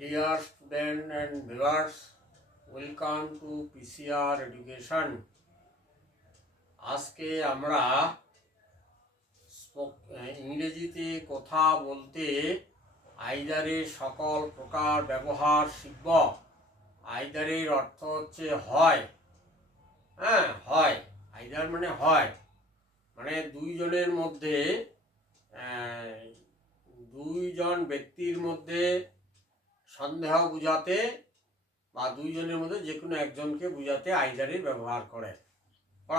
Dear students and viewers, welcome to PCR Education. আজকে আমরা ইংরেজিতে কথা বলতে আইদারের সকল প্রকার ব্যবহার শিখব। আইদারের অর্থ হচ্ছে হয়, হয়। আইদার মানে হয়, মানে দুইজনের মধ্যে, দুইজন ব্যক্তির মধ্যে সন্দেহ বুঝাতে বা দুইজনের মধ্যে যে কোনো একজনকে বুঝাতে আইদারের ব্যবহার করা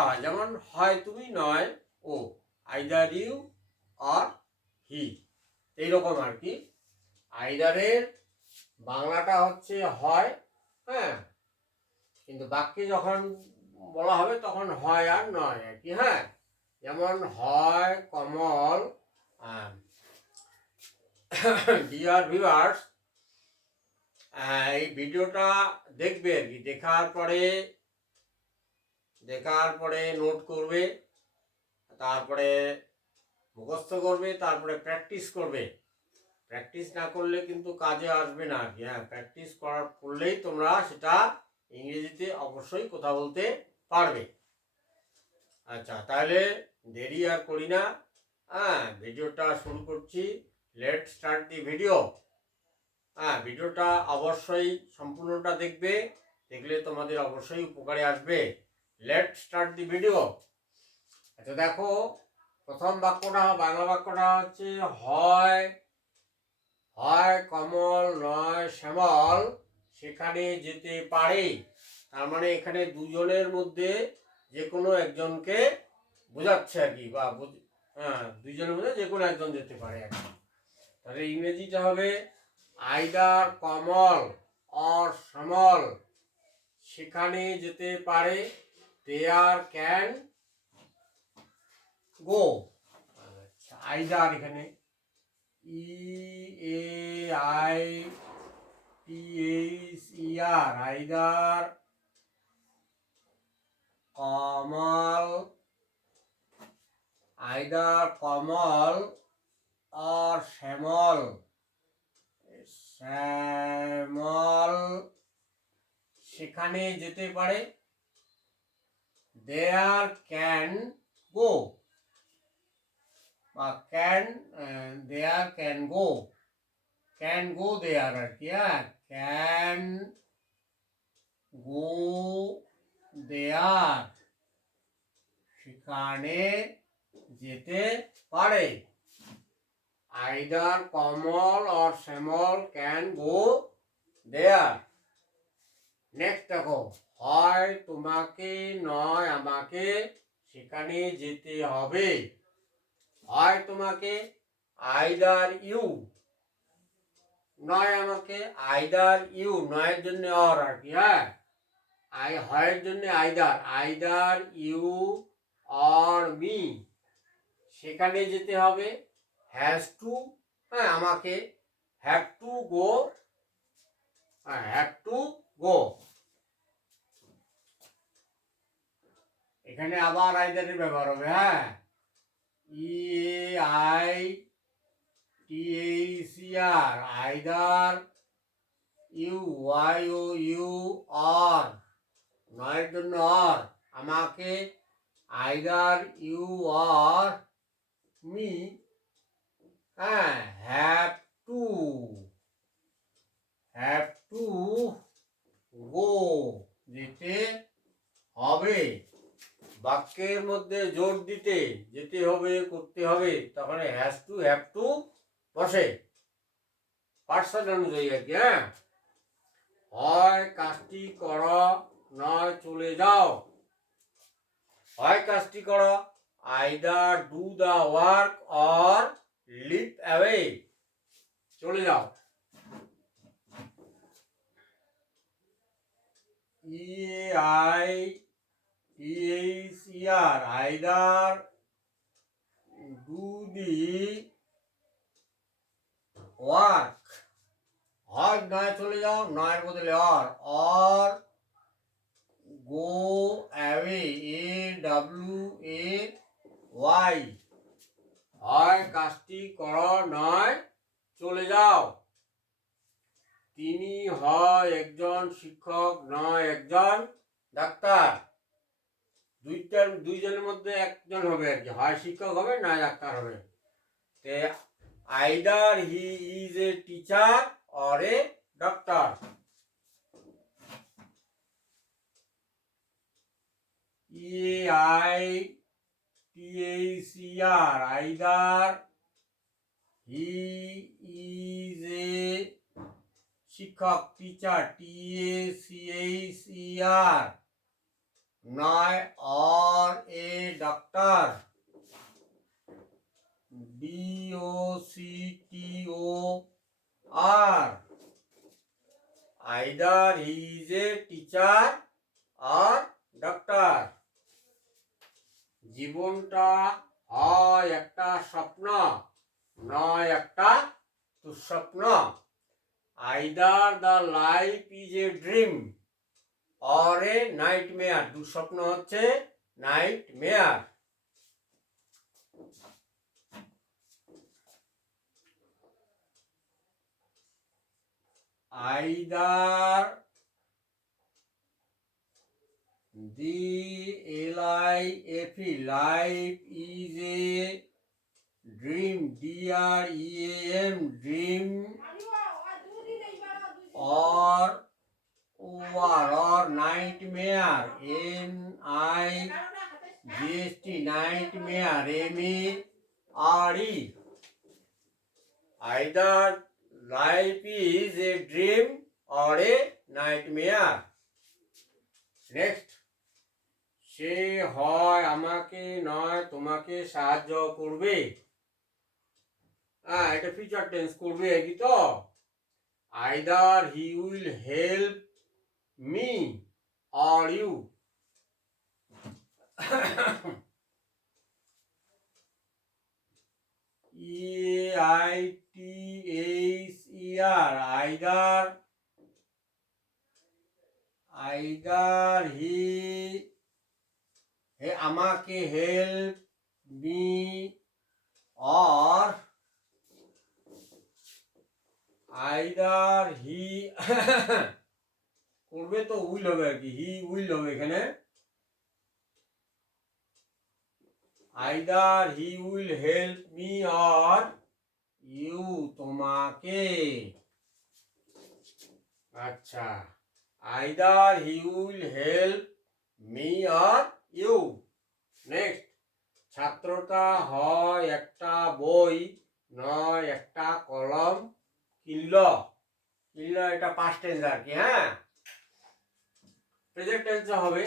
হয়। যেমন হয় তুমি, নয় ও, আইদার ইউ আর হি, এইরকম আর কি। আইদারের বাংলাটা হচ্ছে হয়, কিন্তু বাক্যে যখন বলা হবে তখন হয় আর নয় আর কি। যেমন হয় কমল। ডিয়ার ভিউয়ার্স, এই ভিডিওটা দেখবে আর কি, দেখার পরে নোট করবে, তারপরে মুখস্থ করবে, তারপরে প্র্যাকটিস করবে। প্র্যাকটিস না করলে কিন্তু কাজে আসবে না আর কি। প্র্যাকটিস করলেই তোমরা সেটা ইংরেজিতে অবশ্যই কথা বলতে পারবে। আচ্ছা, তাহলে দেরি আর করি না, ভিডিওটা শুরু করছি। Let start the video. ভিডিওটা অবশ্যই সম্পূর্ণটা দেখবে, দেখলে তোমাদের অবশ্যই উপকারে আসবে। Let start the video. আচ্ছা দেখো, প্রথম বাক্যটা, বাংলা বাক্যটা হচ্ছে হয় কমল, নয় শ্যামল সেখানে যেতে পারে। তার মানে এখানে দুজনের মধ্যে যে কোনো একজনকে বোঝাচ্ছে আর কি, বা দুইজনের মধ্যে যে কোনো একজন যেতে পারে আর কি। তাহলে ইংরেজিটা হবে আইদার কমল অর শ্যামল সেখানে যেতে পারে, দেয়ার ক্যান গো। আচ্ছা, আইদার এখানে EAITHER, আইদার কমল আর শ্যামল সেখানে যেতে পারে, দেয়ার ক্যান গো, বা দেয়ার ক্যান গো দেয়ার আর কি। ক্যান গো দেয়ার সেখানে যেতে পারে। Either Kamal or Shyamal can go there. Next দেখো, হয় তোমাকে, নয় আমাকে সেখানে যেতে হবে। হয় তোমাকে, আইদার ইউ, নয় আমাকে, আইদার ইউ, নয়ের জন্য অর আর কি। হয়ের জন্য আইদার ইউ অর মি সেখানে যেতে হবে। হ্যাজ টু, আমাকে, হ্যাভ টু গো, এখানে আবার আইদারের ব্যবহার হবে। EAITHER, either you, you or জন্য আর, আমাকে, আইদার ইউ আর মি, হ্যাঁ, হ্যাভ টু গো, যেতে হবে। বাক্যের মধ্যে জোর দিতে, যেতে হবে, করতে হবে, তখন হ্যাভ টু বসে পার্সন অনুযায়ী আর কি। হ্যাঁ, হয় কাজটি করো, নয় চলে যাও। হয় কাজটি করো, either do the work or leave away, চলে যাও। EAITHER, either do the work, হয় নয় চলে যাও, নয়ের বদলে অর গো অ্যাওয়ে, AWAY, হয় কাজটি করো, নয় চলে যাও। তিনি হয় একজন শিক্ষক, নয় একজন ডাক্তার। দুইজনের মধ্যে একজন হবে আর কি, হয় শিক্ষক হবে, নয় ডাক্তার হবে। Either he is a teacher or a doctor. EAITHER, either he is এ শিক্ষক, টিচার, TACHER, নয় or a doctor, DOCTOR, either he is a teacher or doctor. জীবনটা হয় একটা স্বপ্ন, নয় একটা দুঃস্বপ্ন। Either the life is a dream or a nightmare, দুঃস্বপ্ন হচ্ছে nightmare. Either the LIFE, life is a dream, DREAM, dream, or nightmare, NIGHT, nightmare, MARE. Either life is a dream or a nightmare. Next, সে হয় আমাকে, নয় তোমাকে সাহায্য করবে। এটা future tense করবে আর কি। তো either he will help me or you. EAITHER, either he আমাকে, help me or either he করবে তো উইল হবে আর কি, হি উইল হবে এখানে। Either he will help me or you, তোমাকে। আচ্ছা, either he will help me or you. Next, ছাত্রটা হয় একটা বই, নয় একটা কলম কিনল। এটা পাস্ট টেন্স আর কি। হ্যাঁ, প্রেজেন্ট টেন্সে হবে,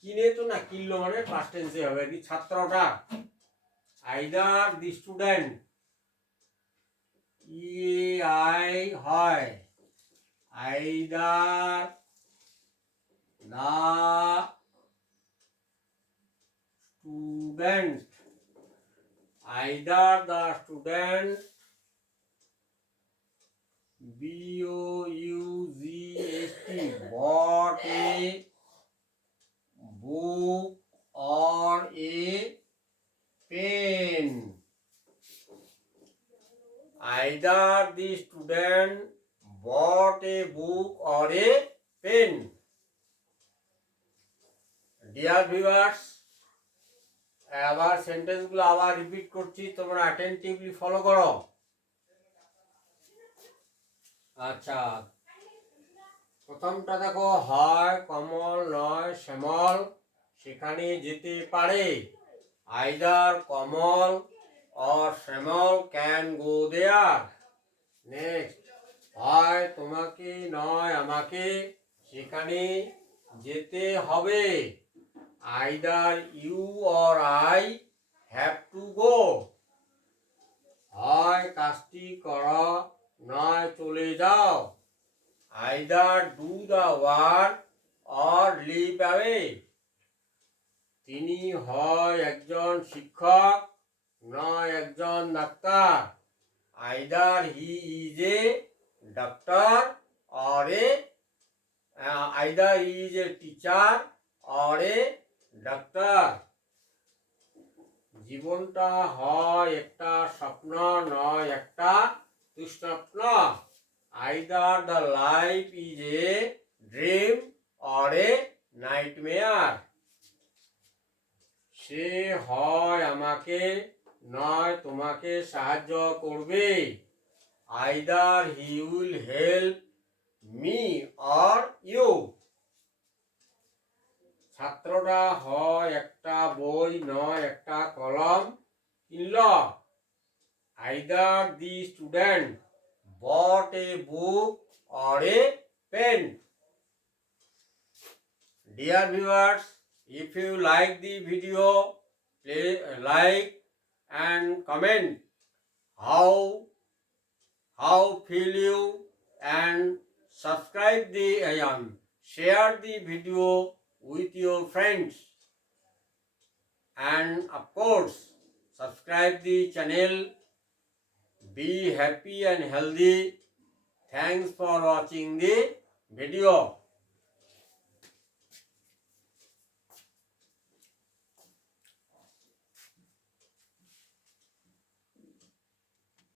কিনে তো না, কিনলো মানে পাস্ট টেন্সে হবে আর কি। ছাত্রটা, আইদার দি স্টুডেন্ট, EAI হয়, either the student, either the student, BOUGHT, bought a book or a pen. Either the student bought a book or a pen. Dear viewers, আবার সেন্টেন্সগুলো আবার রিপিট করছি, তোমরা অ্যাটেন্টিভলি ফলো করো। আচ্ছা, প্রথমটা দেখো, হয় কমল নয় শ্যামল সেখানে যেতে পারে। Either Kamal or Shyamal can go there. Next, হয় তোমাকে নয় আমাকে সেখানে যেতে হবে। Either you or I have to go. হয় কাজটি করো নয় চলে যাও। Either do the work or leave away. তিনি হয় একজন শিক্ষক নয় একজন ডাক্তার। Either he is a doctor or a either he is a teacher or a doctor. জীবনটা হয় একটা স্বপ্ন নয় একটা দুঃস্বপ্ন। Either the life is a dream or a nightmare. সে হয় আমাকে নয় তোমাকে সাহায্য করবে। Either he will help me or you. ছাত্রটা হয় একটা বই নয় একটা কলম কিনল। Either the student bought a book or a pen. Dear viewers, if you like the video, please like and comment how feel you, and subscribe the share the video with your friends, and of course subscribe the channel. Be happy and healthy. Thanks for watching the video.